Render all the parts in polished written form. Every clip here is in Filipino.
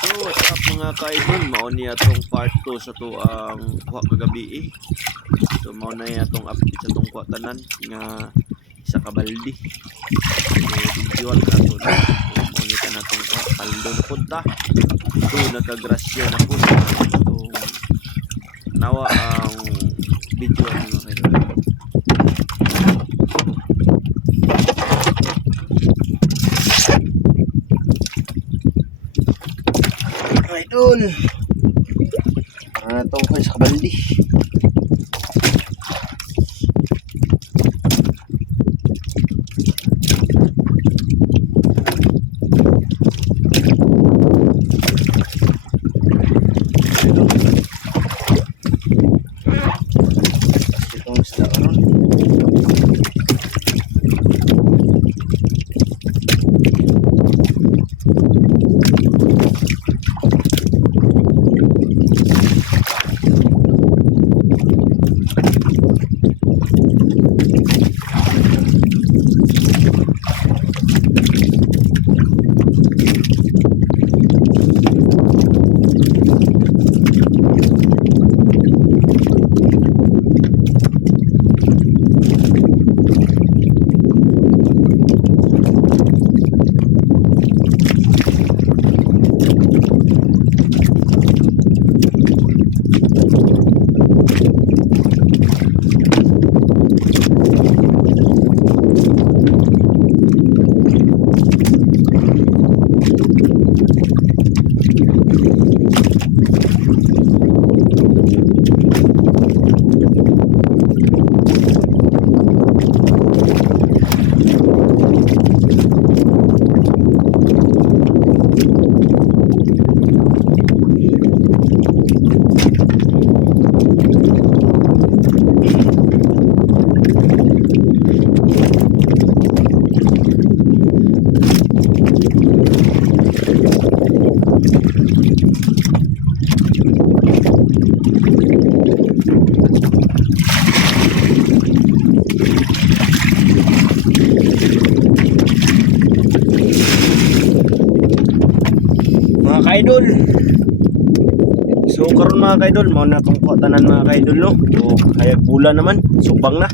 So what's up mga kaidol, mao niya tong part 2 sa to ang kuha kagabi. So mao na niya tong update sa tong kuha tanan nga isa ka baldi. So visual ka to. Mao niya na tong kuha paldo na punta. So nakagrasya na po. So nawa ang visual mga kaidol. Idol, itong ko sa kabaldi. Itong isda karon. Mga kaidol, so karon mga kaidol mao na tong tanan mga kaidol no. So hayag bulan naman subang na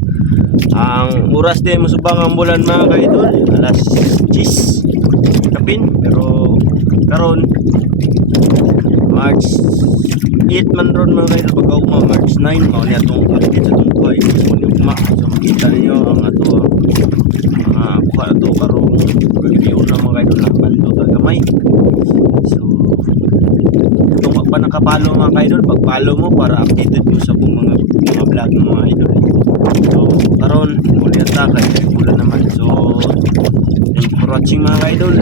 ang oras din mo subang ang bulan mga kaidol alas 10 kapin, pero karon March 8 man ron mga kaidol, pagka uma March 9 mao niya tong update sa tong kuha mo ni uma. So makita niyo ang ato mga kuha ato karong review na mga kaidol na paldo gamay. So kung pa nakapalo mga kaidol, pag-follow mo para updated mo sa kung mga vlog ng mga idol. So karon muli ata kay wala naman. So thank you for watching mga kaidol.